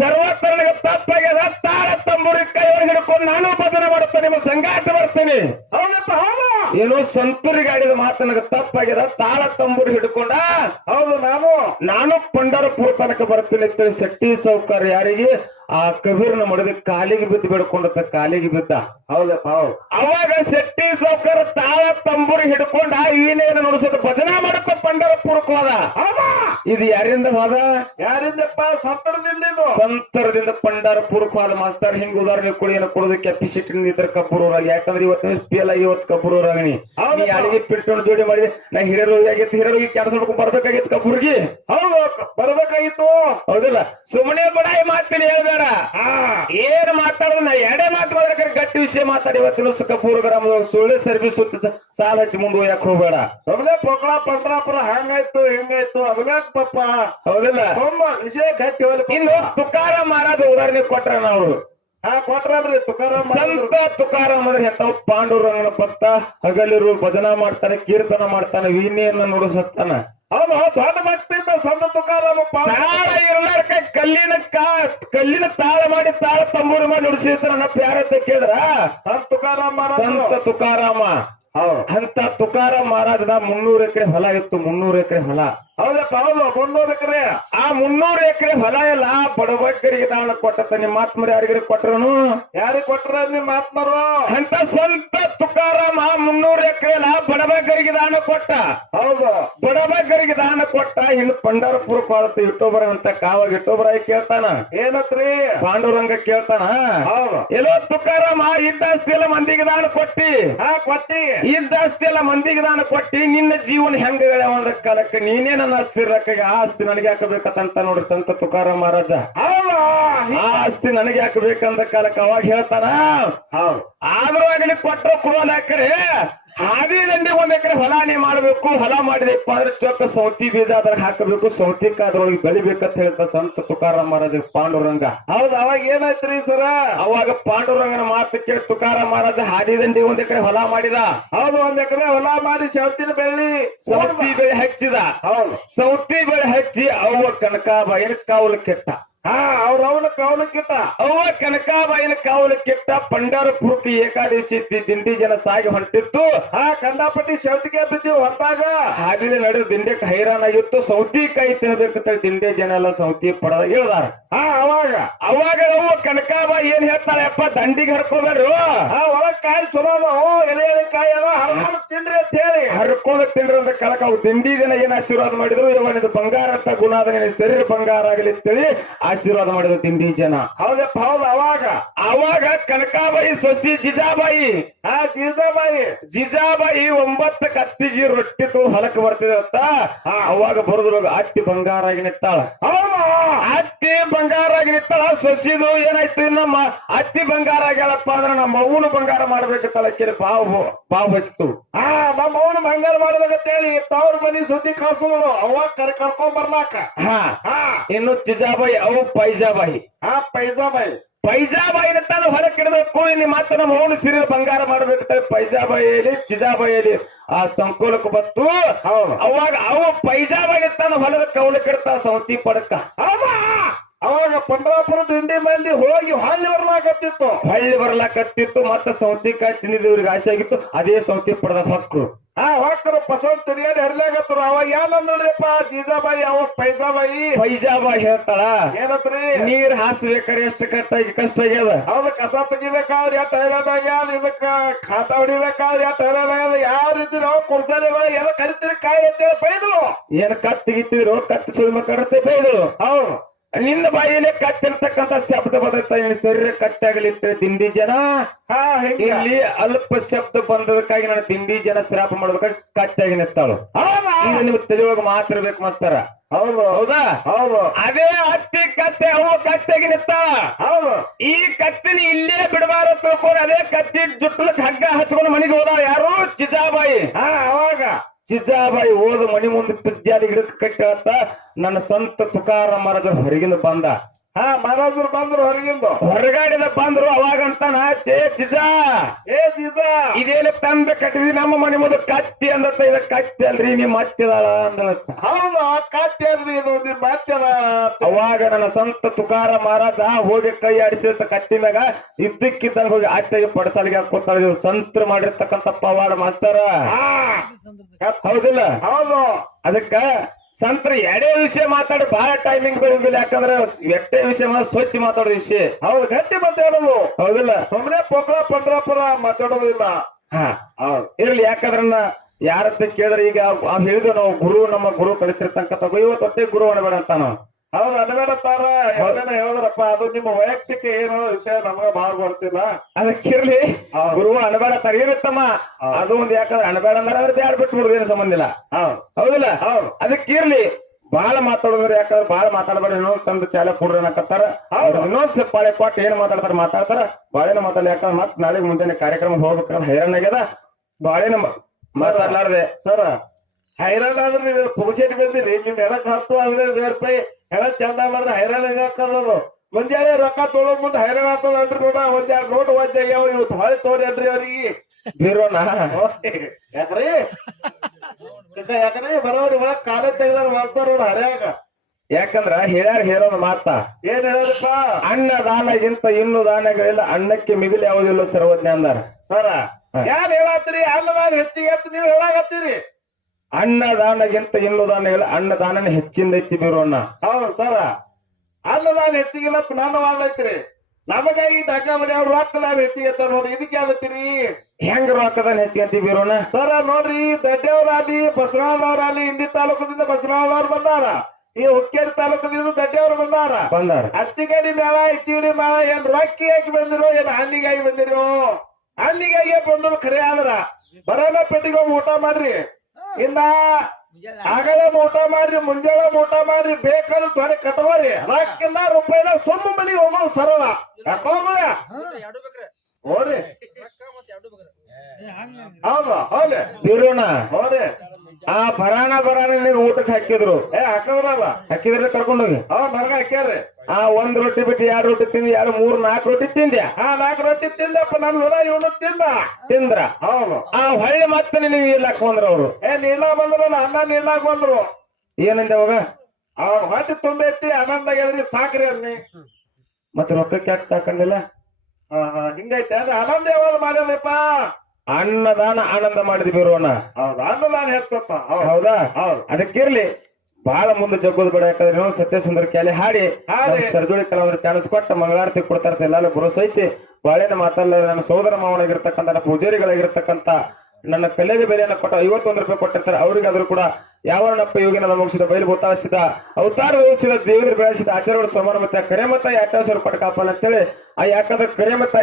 ಸರ್ವತ್ರ ನನಗೆ ತಪ್ಪಾಗ್ಯದ. ತಾಳ ತಂಬೂರಿ ಕೈಯೊಳಗೆ ಹಿಡ್ಕೊಂಡು ನಾನು ಭಜನೆ ಮಾಡುತ್ತೇನೆ ನಿಮ್ಮ ಸಂಗಾಟ ಬರ್ತೇನೆ ಹೌದಪ್ಪ ಹೌದು. ಏನೋ ಸಂತರಿಗೆ ಆಡಿದ ಮಾತು ನನಗೆ ತಪ್ಪಾಗ್ಯದ. ತಾಳ ತಂಬೂರಿ ಹಿಡ್ಕೊಂಡ ಹೌದು ನಾನು. ನಾನು ಪಂಡರಪುರ ತನಕ ಬರ್ತೀನಿ ಅಂತೇಳಿ ಶೆಟ್ಟಿ ಸಾವ್ಕರ್ ಯಾರಿಗೆ ಆ ಕಬೀರ್ನ ಮಡದಿ ಕಾಲಿಗೆ ಬಿದ್ದು ಬೇಡ್ಕೊಂಡತ್ತ ಕಾಲಿಗೆ ಬಿದ್ದ. ಹೌದಪ್ಪ ಹೌದು ಅವಾಗ ಶೆಟ್ಟಿ ಸೌಕರ್ ತಾಳ ತಂಬೂರಿ ಹಿಡ್ಕೊಂಡ ವೀಣೆಯನ್ನು ನುಡಿಸೋದು ಭಜನಾ ಮಾಡಕ್ಕ ಪಂಡರಪುರಕ್ಕೆ ಹೋದ? ಇದು ಯಾರಿಂದ ಹೋದ? ಯಾರಿಂದಪ್ಪ? ಸಂತರದಿಂದ ಇದು. ಸಂತರದಿಂದ ಪಂಡರಪುರಕ್ಕೆ ಹೋದ ಮಾಸ್ತರ್. ಹಿಂಗ ಉದಾಹರಣೆ ಕೊಡಿ ಏನ ಕೊಡೋದು? ಕೆಪಾಸಿಟಿ ಇದ್ರ ಕಬ್ಬೂರೂರಾಗ. ಯಾಕಂದ್ರೆ ಇವತ್ತು ಪೇಲ್ ಆಗಿ ಇವತ್ತು ಕಬ್ಬೂರೂರಾಗ ನೀ ಯಾರಿಗೆ ಪಿಟ್ಟೊಂಡು ಜೋಡಿ ಮಾಡಿದೆ? ನಾ ಹಿರಿಯರು ಆಗಿತ್ತು ಹಿರಿಯರೋಗಿ ಕೆಲಸ ಮಾಡ್ಕೊಂಡು ಬರ್ಬೇಕಾಗಿತ್ತು ಕಬ್ಬೂರ್ಗಿ. ಹೌದು ಬರ್ಬೇಕಾಗಿತ್ತು. ಹೌದಿಲ್ಲ? ಸುಮ್ಮನೆ ಬಡಾಯಿ ಮಾತಿನ ಹೇಳ್ಬೇಡ. ಹಾ ಏನ್ ಮಾತಾಡೋದು? ನಾ ಎರಡೇ ಮಾತು ಮಾತಾಡ್ತಾರೆ ಗಟ್ಟಿ ವಿಷಯ ಮಾತಾಡಿ ಇವತ್ತಿನ ಕಬ್ಬೂರು ಗ್ರಾಮದೊಳಗೆ ಸುಳ್ಳು ಸರ್ವಿಸ್ ಸುತ್ತ ಸಾಲ ಹಚ್ಚಿ ಮುಂದೆ ಹೋಯಕ್ ಹೋಗ್ಬೇಡ. ನಮ್ದೇ ಪೊಕ್ಕಳ ಪಂಡ್ರಾಪುರ ಹಂಗಾಯ್ತು ಹೆಂಗಾಯ್ತು ಅದ್ಮ್ಯಾಕ್ ಪಪ್ಪ? ಹೌದಿಲ್ಲ. ವಿಷಯ ಗಟ್ಟಿ ಇನ್ನು ತುಕಾರ ಮಾರಾದ ಉದಾಹರಣೆ ಕೊಟ್ರ ನಾವು ಹಾ ಕೊಟ್ರಿ ತುಕಾರಾಮ್ ಸಂತ ತುಕಾರಾಮ್ ಅಂದ್ರೆ ಎಂತ ಪಾಂಡುರಂಗನ ಭಕ್ತ ಹಗಲಿರು ಭಜನಾ ಮಾಡ್ತಾನೆ ಕೀರ್ತನ ಮಾಡ್ತಾನೆ ವೀಣೆಯನ್ನ ನುಡಿಸುತ್ತಾನ. ಹೌದು ಹೌದು ದೊಡ್ಡ ಭಕ್ತಿಯಿಂದ ಸಂತ ತುಕಾರಾಮ ತಾಳ ಇರ್ಲಾರ್ಕ ಕಲ್ಲಿನ ಕಾ ಕಲ್ಲಿನ ತಾಳ ಮಾಡಿ ತಾಳ ತಂಬೂರು ಮಾಡಿ ನುಡಿಸಿದ್ರ ನಾ ಯಾರತ್ತ ಕೇಳಿದ್ರ? ಸಂತ ತುಕಾರಾಮ ಸಂತ ತುಕಾರಾಮ ಹೌದು. ಅಂತ ತುಕಾರಾಮ ಮಹಾರಾಜನ ಮುನ್ನೂರು ಎಕರೆ ಹೊಲ ಇತ್ತು ಮುನ್ನೂರು ಎಕರೆ ಹೊಲ. ಹೌದಪ್ಪ ಹೌದು ಮುನ್ನೂರು ಎಕರೆ. ಆ ಮುನ್ನೂರು ಎಕರೆ ಹೊಲ ಎಲ್ಲ ಬಡಬಗ್ಗರಿಗೆ ದಾನ ಕೊಟ್ಟ ನಿಮ್ಮ ಆತ್ಮರು ಯಾರಿಗಾರ ಕೊಟ್ರನು? ಯಾರಿಗೆ ಕೊಟ್ರ ನಿಮ್ಮ ಆತ್ಮರು? ಅಂತ ಸ್ವಂತ ತುಕಾರಾಮ ಆ ಮುನ್ನೂರು ಎಕರೆ ಎಲ್ಲ ಬಡಬಗ್ಗರಿಗೆ ದಾನ ಕೊಟ್ಟ. ಹೌದು. ಬಡಬಗ್ಗರಿಗೆ ದಾನ ಕೊಟ್ಟ. ಇನ್ನು ಪಂಡರಪುರ ಪಾಲತ್ತು ಯುಟೋಬರ್ ಅಂತ ಕಾವಾಗ ಇಟ್ಟೋಬರ ಕೇಳ್ತಾನ. ಏನತ್ರಿ? ಪಾಂಡುರಂಗ ಕೇಳ್ತಾನ. ಹೌದು. ಎಲ್ಲೋ ತುಕಾರಾಮ ಇದ್ದಾಸ್ತಿ ಎಲ್ಲ ಮಂದಿಗೆ ದಾನ ಕೊಟ್ಟಿ. ಹಾ ಕೊಟ್ಟಿ. ಇದ್ದಾಸ್ತಿ ಎಲ್ಲ ಮಂದಿಗೆ ದಾನ ಕೊಟ್ಟಿ. ನಿನ್ನ ಜೀವನ ಹೆಂಗ ಒಂದ ಕಾಲಕ್ಕೆ ನೀನೇ ನನ್ನ ಆಸ್ತಿ ರೊಕ್ಕಗೆ ಆ ಆಸ್ತಿ ನನಗೆ ಹಾಕಬೇಕಂತ ನೋಡ್ರಿ ಸಂತ ತುಕಾರ ಮಹಾರಾಜ. ಆಸ್ತಿ ನನಗೆ ಹಾಕಬೇಕಂದ ಕಾಲಕ್ಕೆ ಅವಾಗ ಹೇಳ್ತಾನ ಹೌದು. ಆದ್ರೂ ಆಗಲಿ ಕೊಟ್ಟರು ಕೊಡೋಲಾಕರೆ ಹಾದಿ ದಂಡಿ ಒಂದ್ ಎಕರೆ ಹೊಲಾನೆ ಮಾಡ್ಬೇಕು ಹೊಲ ಮಾಡಿದಪ್ಪ ಅಂದ್ರೆ ಚೊಕ್ಕ ಸೌತಿ ಬೀಜ ಅದ್ರ ಹಾಕಬೇಕು ಸೌತಿಕ ಅದ್ರೊಳಗೆ ಬೆಳಿಬೇಕಂತ ಹೇಳ್ತ ಸಂತ ತುಕಾರಾಮ್ ಮಹಾರಾಜ ಪಾಂಡುರಂಗ. ಹೌದ್ ಅವಾಗ ಏನಾಯ್ತ್ರಿ ಸರ? ಅವಾಗ ಪಾಂಡುರಂಗನ ಮಾತು ಕೇಳಿ ತುಕಾರಾಮ್ ಮಹಾರಾಜ ಹಾದಿ ದಂಡಿ ಒಂದ್ ಎಕರೆ ಹೊಲ ಮಾಡಿದ. ಹೌದು ಒಂದ್ ಎಕರೆ ಹೊಲ ಮಾಡಿ ಸೌತಿನ ಬೆಳ್ಳಿ ಸೌತಿ ಬೆಳೆ ಹಚ್ಚಿದ. ಹೌದು. ಸೌತಿ ಬೆಳೆ ಹಚ್ಚಿ ಅವ್ವ ಏನ್ ಕಾವಲು ಕೆಟ್ಟ. ಹಾ ಅವ್ರ ಅವನ ಅವ ಕನಕಾಬಾಯಿನ ಕಾವಲು ಕೆಟ್ಟ ಪಂಡರಪುರಕ್ಕೆ ಏಕಾದಶಿ ದಿಂಡಿ ಜನ ಸಾಗಿ ಹೊಂಟಿತ್ತು. ಆ ಕಂಡಾಪಟ್ಟಿ ಸೌತಿಗೆ ಬಿದ್ದೀವಿ ಹೊರತಾಗ. ಹಾಗೆ ನಡೆದು ಹೈರಾಣಾಗಿತ್ತು ಆಗಿತ್ತು ಕಾಯಿ ತಿನ್ಬೇಕಂತ ದಿಂಡೆ ಜನ ಎಲ್ಲ ಸೌತಿ ಪಡೆದ ಹೇಳದಾರ. ಹಾ ಅವಾಗ. ಅವಾಗ ಅವ ಕನಕಾಬಾಯಿ ಏನ್ ಹೇಳ್ತಾಳೆ? ಅಪ್ಪ ದಂಡಿಗೆ ಹರ್ಕೋಬೇಡ್ರು. ಆ ಒಳಗ್ ಕಾಯಿ ಚಲೋ ಎಲೆ ಎಲೆ ಕಾಯಿ ಅದ ಹರ್ಕೊಂಡು ತಿನ್ರಿ ಅಂತ ಹೇಳಿ. ಹರ್ಕೋದ ತಿನ್ರಿ ಅಂತ ಕಳಕ ಅವ್ರು ದಿಂಡಿ ಜನ ಏನ್ ಆಶೀರ್ವಾದ ಮಾಡಿದ್ರು? ಇವನಿದು ಬಂಗಾರ ಅಂತ ಗುಣ ಅದ ಶರೀರ ಬಂಗಾರ ಆಗಲಿ ಅಂತೇಳಿ ಆಶೀರ್ವಾದ ಮಾಡಿದ ತಿಂಡಿ ಜನ. ಹೌದಪ್ಪ ಹೌದು ಅವಾಗ. ಅವಾಗ ಕನಕಾಬಾಯಿ ಸೊಸಿ ಜಿಜಾಬಾಯಿ. ಆ ಜಿಜಾಬಾಯಿ. ಜಿಜಾಬಾಯಿ ಒಂಬತ್ತು ಕತ್ತಿಗೆ ರೊಟ್ಟಿ ತೂ ಹೊಲಕ್ ಬರ್ತಿದೆ ಅಂತ. ಅವಾಗ ಬರೋದ್ರೊಳಗ ಅತ್ತಿ ಬಂಗಾರ ಆಗಿ ನಿತ್ತಾಳ ಹೌದು. ಅತ್ತಿ ಬಂಗಾರ ಆಗಿ ನಿತ್ತಾಳ ಸೊಸಿದು ಏನಾಯ್ತು ನಮ್ಮ ಅತ್ತಿ ಬಂಗಾರ ಆಗ್ಯಾಳಪ್ಪ ಅಂದ್ರೆ ನಮ್ಮ ಅವನು ಬಂಗಾರ ಮಾಡ್ಬೇಕತ್ತಲ್ಲ ಕೇಳಿ ಬಾವು ಬಾವು ಹಚ್ಚಿತು. ಆ ನಮ್ಮ ಅವನು ಬಂಗಾರ ಮಾಡ್ಬೇಕಂತೇಳಿ ತವ್ರ ಮನಿ ಸುದ್ದಿ ಕಾಸು ಅವಾಗ ಕರ್ ಕರ್ಕೊಂಡ್ ಬರ್ಲಾಕ. ಹಾ. ಹಾ. ಇನ್ನು ಜಿಜಾಬಾಯಿ ಅವು ಪೈಜಾಬಾಯಿ. ಆ ಪೈಜಾಬಾಯಿ. ಪೈಜಾಬಾಯಿ ತಾನು ಹೊರಗೆ ಕಿಡಬೇಕು ಇಲ್ಲಿ ಮಾತ್ರ ನಮ್ಮ ಅವನು ಸಿರಿ ಬಂಗಾರ ಮಾಡಬೇಕು ಪೈಜಾಬಾಯಿಯಲ್ಲಿ ಜಿಜಾಬಾಯಿಯಲ್ಲಿ ಆ ಸಂಕೋಲಕ್ಕೆ ಬತ್ತು ಅವಾಗ ಅವು ಪೈಜಾಬಾಯಿ ತಾನು ಹೊಲದ ಕೌಲಕ್ಕೆ ಇಡ್ತಾ ಸೌತಿ ಪಡಕ. ಅವಾಗ ಪಂಡ್ರಾಪುರ ದಿಂಡಿ ಮಂದಿ ಹೋಗಿ ಹಳ್ಳಿ ಬರ್ಲಾಕತ್ತಿತ್ತು. ಹಳ್ಳಿ ಬರ್ಲಾಕತ್ತಿತ್ತು ಮತ್ತೆ ಸೌತಿಕಾಯಿ ತಿಂದಿದ್ದು ಇವ್ರಿಗೆ ಆಸೆ ಆಗಿತ್ತು ಅದೇ ಸೌತಿ ಪಡೆದ ಹಕ್ಕು ಹಾ ಹೋಗ್ತಾರ ಪಸಂದ್ ತಿರ್ಗಾಡಿ ಹರಿಲಾಗತ್ತಾರ ಅವ ಯಾನ ನೋಡ್ರಿಪ್ಪ ಜೀಜಾಬಾಯಿ ಅವ ಪೈಜಾಬಾಯಿ. ಪೈಜಾಬಾಯಿ ಹೇಳ್ತಾಳ. ಏನತ್ರಿ? ನೀರ್ ಹಾಸ್ಬೇಕಾರೆ ಎಷ್ಟು ಕಟ್ಟಾಗಿ ಕಷ್ಟ ಆಗ್ಯದ. ಹೌದು ಕಸ ತೆಗಿಬೇಕಾದ್ರೆ ಎಷ್ಟು ಹೈರಾಣ ಆಗ್ಯಾದ ಇದಕ್ಕ ಖಾತಾ ಹೊಡಿಬೇಕಾದ್ರೆ ಎಷ್ಟು ಹೈರಾಣ ಆಗ್ಯದ ಯಾವ ರೀತಿ ನಾವು ಕುರ್ಸಾಲಿ ಎಲ್ಲ ಕರಿತೀರಿ ಕಾಯಿ ಅಂತೇಳಿ ಬೈದ್ರು. ಏನ್ ಕತ್ತಿಗಿತ್ತಿದ್ರು ಕತ್ತಿ ಸುಳ್ಮ ಕಡತೆ ಬೈದಳು ಹೌದು. ನಿನ್ನ ಬಾಯಿಲೆ ಕತ್ತಿರ್ತಕ್ಕಂಥ ಶಬ್ದ ಬದತ್ತ ನಿನ್ನ ಶರೀರ ಕಟ್ಟಾಗಲಿ ದಿಂಡಿ ಜನ. ಇಲ್ಲಿ ಅಲ್ಪ ಶಬ್ದ ಬಂದದಕ್ಕಾಗಿ ನಾನು ತಿಂಡಿ ಜನ ಶ್ರಾಪ ಮಾಡ್ಬೇಕಾಗಿ ಕಟ್ಟಾಗಿ ಈಗ ನಿಮ್ ತಲೆಯೊಳಗೆ ಮಾತ್ರ ಇರ್ಬೇಕು ಮಾಸ್ತರ. ಹೌದು. ಹೌದಾ? ಹೌದು. ಅದೇ ಹತ್ತಿ ಕತ್ತೆ ಅವು ಕತ್ತೆಗೆ ನಿತ್ತ ಹೌದು. ಈ ಕತ್ತಿನ ಇಲ್ಲೇ ಬಿಡಬಾರ ತಿಳ್ಕೊಂಡು ಅದೇ ಕತ್ತಿ ಜುಟ್ಟಲಕ್ ಹಗ್ಗ ಹಚ್ಕೊಂಡು ಮನೆಗೆ ಹೋದ ಯಾರು? ಚಿಜಾಬಾಯಿ. ಹಾ ಅವಾಗ. ಚಿಜಾಬಾಯಿ ಓದ ಮನಿ ಮುಂದೆ ಪಿಜ್ಜಾಲಿ ಗಿಡಕ್ಕೆ ಕಟ್ಟಿ ಅಂತ ನನ್ನ ಸಂತ ತುಕಾರ ಮರದ ಹೊರಗಿಂದ ಬಂದ. ಹಾ ಮಹಾರಾಜರು ಬಂದ್ರು ಹೊರಗಿಂದ. ಹೊರಗಾಡಿದ ಬಂದ್ರು ಅವಾಗಂತಾನ ಚೇ ಚಿಜಾ ಏ ಜೀಜಾ ಇದೇನು ತಂದ ಕಟ್ಟಿದ್ವಿ ನಮ್ಮ ಮನೆ ಮುಂದೆ ಕತ್ತಿ ಅಂದತ್ತ ಇದ ಕತ್ತಿ ಅಲ್ರಿ ನೀ ಮತ್ತಿದಾಳ ಅಂದ್ರ ಹೌದು ಕತ್ತಿ ಅಲ್ರಿ ಇದು ನಿಮ್ ಮಾತ್ಯದ ಅವಾಗ ನನ್ನ ಸಂತ ತುಕಾರ ಮಹಾರಾಜ ಹೋಗಿ ಕೈ ಆಡಿಸಿರ್ತ ಕತ್ತಿ ಮ್ಯಾಗ ಇದ್ದಕ್ಕಿದ್ದಾಗ ಹೋಗಿ ಆಚೆಗೆ ಪಡಸಾಲಿಗೆ ಹಾಕೋತಾಳ ಸಂತ್ರ ಮಾಡಿರ್ತಕ್ಕಂತ ಪವಾಡ ಮಾಸ್ತಾರ. ಹಾ. ಹೌದಿಲ್ಲ? ಹೌದು. ಅದಕ್ಕ ಸಂತ್ರ ಎರಡೇ ವಿಷಯ ಮಾತಾಡಿ ಬಹಳ ಟೈಮಿಂಗ್ ಬೆಳಗಿಲ್ಲ ಯಾಕಂದ್ರೆ ಎಟ್ಟೆ ವಿಷಯ ಸ್ವಚ್ಛ ಮಾತಾಡೋ ವಿಷಯ. ಹೌದು ಗಟ್ಟಿ ಮಾತಾಡೋದು. ಹೌದಿಲ್ಲ. ಸುಮ್ನೆ ಪೊಕ್ಕ ಪಂಡ್ರಾಪುರ ಮಾತಾಡೋದಿಲ್ಲ. ಹಾ. ಹೌದು. ಇರ್ಲಿ ಯಾಕಂದ್ರ ಯಾರತ್ತ ಕೇಳಿದ್ರೆ ಈಗ ಅವ್ ಹೇಳಿದ್ವು ನಾವು ಗುರು ನಮ್ಮ ಗುರು ಕಳಿಸಿರ್ತಕ್ಕಂಥ ಇವತ್ತು ಒಟ್ಟೆ ಗುರು ಅಣಬೇಡ ಅಂತ ನಾವು ಹೌದು ಅನ್ಬೇಡತ್ತಾರ ಎಲ್ಲೇನೋ ಹೇಳಿದ್ರಪ್ಪ ಅದು ನಿಮ್ಮ ವೈಯಕ್ತಿಕ ಏನು ವಿಷಯ ನಮ್ಗ ಬಾಳ್ ಬರ್ತಿಲ್ಲ ಅದಕ್ಕಿರ್ಲಿ. ಗುರು ಅಣಬೇಡ ತರಿಯುತ್ತಮ್ಮ ಅದು ಒಂದ್ ಯಾಕಂದ್ರೆ ಅಣಬೇಡ ಅಂದ್ರೆ ಅದ್ರ ಬ್ಯಾಡ್ ಬಿಟ್ಟು ಏನು ಸಂಬಂಧ ಇಲ್ಲ. ಹೌದು. ಹೌದಿಲ್ಲ? ಹೌದು. ಅದಕ್ಕಿರ್ಲಿ ಬಾಳ ಮಾತಾಡೋದ್ರ ಯಾಕಂದ್ರೆ ಬಾಳ ಮಾತಾಡಬೇಡ ಇನ್ನೊಂದ್ ಸಂದ ಚಾಲ ಕೊಡ್ರಿ ಅನ್ನಕತ್ತಾರ. ಹೌದು. ಇನ್ನೊಂದ್ ಸ್ವಲ್ಪ ಪಾಳೆ ಕೊಟ್ಟು ಏನ್ ಮಾತಾಡ್ತಾರ ಮಾತಾಡ್ತಾರ. ಬಾಳೆನ ಮಾತಾಡಲಿ ಯಾಕಂದ್ರೆ ಮತ್ ನಾಳೆ ಮುಂಜಾನೆ ಕಾರ್ಯಕ್ರಮ ಹೋಗ್ಬೇಕಂದ್ರೆ ಹೈರಾಣ ಆಗ್ಯದ. ಬಾಳೆನ ಮಾತಾಡ್ಲಾರ್ದೆ. ಸರ್ ಹೈರಾಣ ಅಂದ್ರೆ ನೀವು ಪುಗಸೇಟಿ ಬಂದಿರಿ ನಿಮ್ ಎಲ್ಲ ಹತ್ತು ಹದಿನೈದು ಸಾವಿರ ರೂಪಾಯಿ ಹೆಣ ಚಂದ ಮಾಡಿದ್ರೆ ಹೈರಾಣ ಹಾಕೋದು ಮುಂಜಾನೆ ರೊಕ್ಕ ತೊಳೋ ಮುಂದೆ ಹೈರಾಣ ಆಗ್ತದ ಅನ್ರಿ ನೋಡ. ಒಂದ್ ಎರಡು ನೋಟ್ ವಾಚ್ ಆಗ್ಯಾವ ಇವತ್ತು ಹೊಳೆ ತೋರಿ ಅನ್ರಿ ಅವ್ರಿಗೆ. ಬೀರೋಣ. ಯಾಕ್ರಿ? ಯಾಕಂದ್ರೆ ಯಾಕ್ರಿ? ಬರೋರಿ ಒಳಗ್ ಕಾಲ ತೆಗ್ದಾರ ಮಾಡ್ತಾರ ನೋಡ ಹರ್ಯಾಗ. ಯಾಕಂದ್ರ ಹೇಳ್ಯಾರ ಹೇಳೋದು ಮಾತ. ಏನ್ ಹೇಳೋದಪ್ಪ? ಅನ್ನ ದಾನಗಿಂತ ಇನ್ನು ದಾನಗಳಿಲ್ಲ. ಅನ್ನಕ್ಕೆ ಮಿಗಿಲು ಯಾವುದಿಲ್ಲ ಸರ್ವಜ್ಞ ಅಂದಾರ ಸರ. ಯಾನ್ ಹೇಳತ್ತೀರಿ? ಅನ್ನದಾನ ಹೆಚ್ಚಿಗೆ ಅಂತ ನೀವು ಹೇಳಾಕತ್ತೀರಿ. ಅನ್ನ ದಾನಗಿಂತ ಇನ್ನು ದಾನಗಳ ಅನ್ನ ದಾನನ ಹೆಚ್ಚಿಂದ ಐತಿ ಬೀರೋಣ ಹೌದು ಸರ. ಅನ್ನದಾನ ಹೆಚ್ಚಿಗಿಲ್ಲ ನನ್ನ ವಾದ ಈ ನಮಗಾಗಿ ಡಾಕ ಮಾಡಿ ಅವ್ರು ರೊಕ್ಕ ನಾವ್ ಹೆಚ್ಚಿಗೆ ನೋಡ್ರಿ ನೋಡಿ ಇದಕ್ಕೆ ಆಗತ್ತೀರಿ ಹೆಂಗ್ ರೊಕ್ಕದಾನ ಹೆಚ್ಚಿಗೆ ಬೀರೋಣ ಸರ ನೋಡ್ರಿ ದಡ್ಡೆಯವರಾಲಿ ಬಸವನದವ್ರಾಲಿ ಇಂಡಿ ತಾಲೂಕದಿಂದ ಬಸವನದವ್ರು ಬಂದಾರ. ಈ ಹುಕ್ಕೇರಿ ತಾಲೂಕದಿಂದ ದಡ್ಡೇವ್ರು ಬಂದಾರ. ಬಂದಾರ. ಅಚ್ಚಿಗಡಿ ಮೇಳ ಹೆಚ್ಚಿಗಡಿ ಮೇಳ ಏನ್ ರೊಕ್ಕಿ ಹಾಕಿ ಬಂದಿರೋ ಏನ್ ಹಲ್ಲಿಗಾಗಿ ಬಂದಿರೋ? ಹಲ್ಲಿಗಾಗಿ ಬಂದ್ರು ಖರೆ ಆದ್ರ. ಬರೋಣ ಪೆಟ್ಟಿಗೆ ಊಟ ಮಾಡ್ರಿ. ಇನ್ನ ಆಗಲ ಊಟ ಮಾಡ್ರಿ ಮುಂಜಾನೆ ಊಟ ಮಾಡ್ರಿ ಬೇಕಾದ್ರೆ ತ್ವರೆ ಕಟವರಿ ರೊಕ್ಕಿಲ್ಲ ರೂಪಾಯಿನ ಸುಮ್ಮ ಮನಿ ಹೋಗೋದು ಸರಳ. ಹೋರಿ. ಹೌದು ಹೌದೇ ಬೀರೋಣ ಹೋರಿ. ಆ ಬರಾಣ ಬರಾಣ ನೀವು ಊಟಕ್ಕೆ ಹಾಕಿದ್ರು. ಏ ಹಾಕದ್ರಲ್ಲ? ಹಾಕಿದ್ರೆ ಕರ್ಕೊಂಡೋಗಿ ಹಾ ನನಗ ಹಾಕ್ಯಾರ್ರಿ. ಆ ಒಂದ್ ರೊಟ್ಟಿ ಬಿಟ್ಟು ಎರಡು ರೊಟ್ಟಿ ತಿಂದು ಎರಡು ಮೂರ್ ನಾಲ್ಕು ರೊಟ್ಟಿ ತಿಂದ್ಯಾ? ಆ ನಾಲ್ಕು ರೊಟ್ಟಿ ತಿಂದಪ್ಪ ನನ್ ಹೊರ ಇವನು ತಿಂದ ತಿಂದ್ರ? ಹೌದು. ಆ ಹೊಳ್ಳಿ ಮತ್ತೆ ನಿನಗೆ ಇಲ್ಲಕ್ ಬಂದ್ರ ಅವ್ರು. ಏ ನೀಲ ಬಂದ್ರಲ್ಲ ಅನ್ನ ನೀಲಾಕ್ ಬಂದ್ರು. ಏನಂದ ಅವಾಗ? ಅವ್ರ ಹೊಟ್ಟೆ ತುಂಬೈತಿ ಆನಂದ ಗೆದ್ರಿ ಸಾಕ್ರಿ ಅನ್ನಿ ಮತ್ತೆ ರೊಕ್ಕಕ್ಕೆ ಯಾಕೆ ಸಾಕಂದಿಲ್ಲ ಹಿಂಗೈತೆ ಅಂದ್ರೆ ಆನಂದ ಯಾವಾಗ ಮಾಡ್ಯಾರಪ್ಪ ಅನ್ನದಾನ ಆನಂದ ಮಾಡಿದ್ವಿ ಬಿರೋಣ ಹೌದು ಅನ್ನದಾನ ಹೆಚ್ಚಪ್ಪ ಹೌದು. ಹೌದಾ? ಹೌದು. ಅದಕ್ಕಿರ್ಲಿ ಬಹಳ ಮುಂದೆ ಜಗ್ಗೋದು ಬೇಡ ಯಾಕಂದ್ರೆ ಇನ್ನೊಂದು ಸತ್ಯಸುಂದರ ಕ್ಯಾಲಿ ಹಾಡಿ ಸರ್ಜೋಳಿ ಕಲಾವಿದ್ರ ಚಾನ್ಸ್ ಕೊಟ್ಟ ಮಂಗಳಾರತಿ ಕೊಡ್ತಾ ಇರ್ತಾರೆ ಎಲ್ಲಾರು ಗುರು ಸೈತಿ ಬಾಳೆನ ಮಾತಲ್ಲ ನನ್ನ ಸೋದರ ಮಾವನಾಗಿರ್ತಕ್ಕಂಥ ನನ್ನ ಪೂಜಾರಿಗಳಾಗಿರ್ತಕ್ಕಂಥ ನನ್ನ ಕಲೆಗೆ ಬೆಲೆಯನ್ನು ಕೊಟ್ಟ ಐವತ್ತೊಂದು ರೂಪಾಯಿ ಕೊಟ್ಟಿರ್ತಾರೆ. ಅವರಿಗಾದ್ರೂ ಕೂಡ ಯಾವನಪ್ಪ ಯೋಗಿನ ಮುಗಿಸಿದ ಬಯಲು ಭೂತಾಸಿದ ಅವತಾರ ರೂಪಿಸಿದ ದೇವರ ಬೆಳೆಸಿದ ಆಚಾರ ಸಮಾನ ಮತ್ತೆ ಕರೆ ಮತ್ತ ಯಾಕೆ ಸಾವಿರ ಪಟ್ಟ ಕಾಪಲ್ಲ ಅಂತೇಳಿ ಆ ಯಾಕಂದ್ರೆ ಕರೆ ಮತ